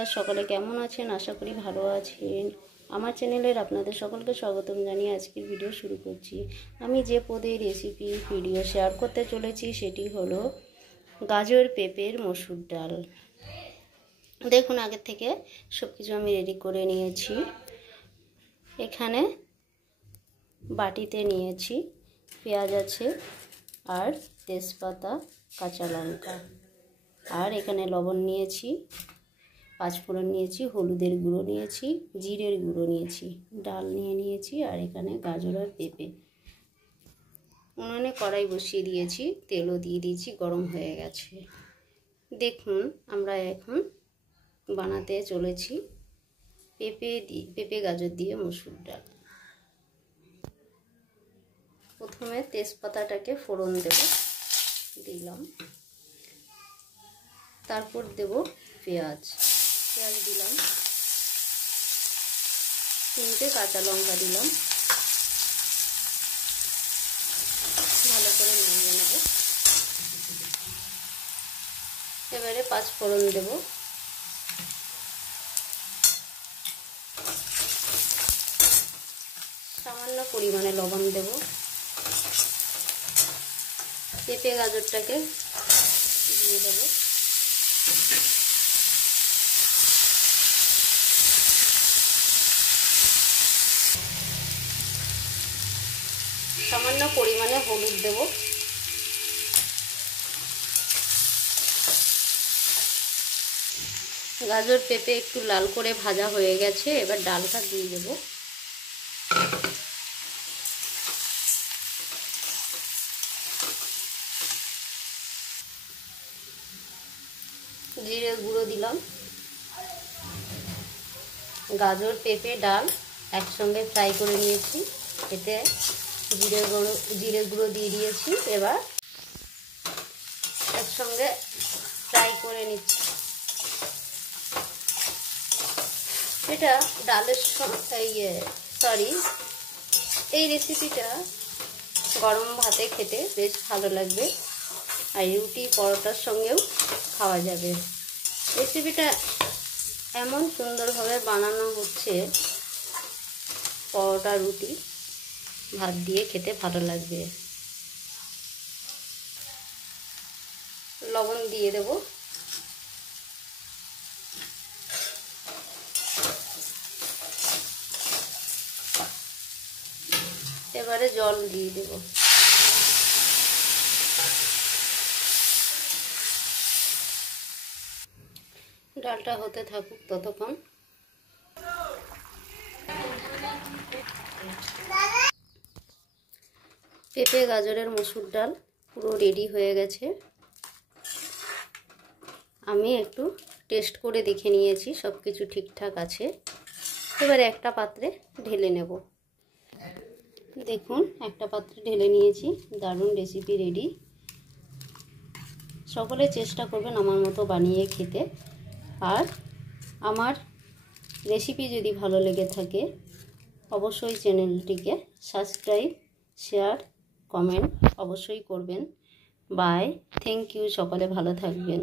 সকলে কেমন আছেন? আশা করি ভালো আছেন। আমার চ্যানেলের আপনাদের সকলকে স্বাগতম জানিয়ে আজকের ভিডিও শুরু করছি। আমি যে পদে রেসিপি ভিডিও শেয়ার করতে চলেছি সেটি হলো গাজর পেঁপের মসুর ডাল। দেখুন, আগের থেকে সব কিছু আমি রেডি করে নিয়েছি। এখানে বাটিতে নিয়েছি পেঁয়াজ আছে, আর তেজপাতা, কাঁচা লঙ্কা, আর এখানে লবণ নিয়েছি, পাঁচফোড়ন নিয়েছি, হলুদের গুঁড়ো নিয়েছি, জিরের গুঁড়ো নিয়েছি, ডাল নিয়েছি, আর এখানে গাজর আর পেঁপে। উনুনে কড়াই বসিয়ে দিয়েছি, তেলও দিয়ে দিয়েছি, গরম হয়ে গেছে। দেখুন, আমরা এখন বানাতে চলেছি পেঁপে গাজর দিয়ে মসুর ডাল। প্রথমে তেজপাতাটাকে ফোড়ন দিলাম, তারপর দেব পেঁয়াজ দিলাম, 3টে কাঁচা লঙ্কা দিলাম, ভালো করে নাড়িয়ে নেব। এবারে পাঁচফোড়ন দেব, সামান্য পরিমাণে লবণ দেব, পেঁপে গাজরটাকে দিয়ে দেব, সামান্য পরিমাণে হলুদ দেব, গাজর পেঁপে একটু লাল করে ভাজা হয়ে গেছে। এবার ডালটা দিয়ে দেব, জিরে গুঁড়ো দিলাম। গাজর পেঁপে ডাল একসঙ্গে ফ্রাই করে নিয়েছি, এতে জিরে গুঁড়ো দিয়ে দিয়েছি। এবার একসঙ্গে ফ্রাই করে নিচ্ছি। এটা ডালের এই রেসিপিটা গরম ভাতে খেতে বেশ ভালো লাগবে, আর রুটি পরোটার সঙ্গেও খাওয়া যাবে। রেসিপিটা এমন সুন্দরভাবে বানানো হচ্ছে, পরোটা রুটি ভাত দিয়ে খেতে ভালো লাগবে। লবণ দিয়ে দেব, এবারে জল দিয়ে দেব। ডালটা হতে থাকুক ততক্ষণ। পেঁপে গাজরের মসুর ডাল পুরো রেডি হয়ে গেছে। আমি একটু টেস্ট করে দেখে নিয়েছি, সব কিছু ঠিকঠাক আছে। এবারে একটা পাত্রে ঢেলে নেব। দেখুন, একটা পাত্রে ঢেলে নিয়েছি। দারুণ রেসিপি রেডি। সকলে চেষ্টা করবেন আমার মতো বানিয়ে খেতে। আর আমার রেসিপি যদি ভালো লেগে থাকে অবশ্যই চ্যানেলটিকে সাবস্ক্রাইব, শেয়ার, কমেন্ট অবশ্যই করবেন। Bye, thank you. সকলে ভালো থাকবেন।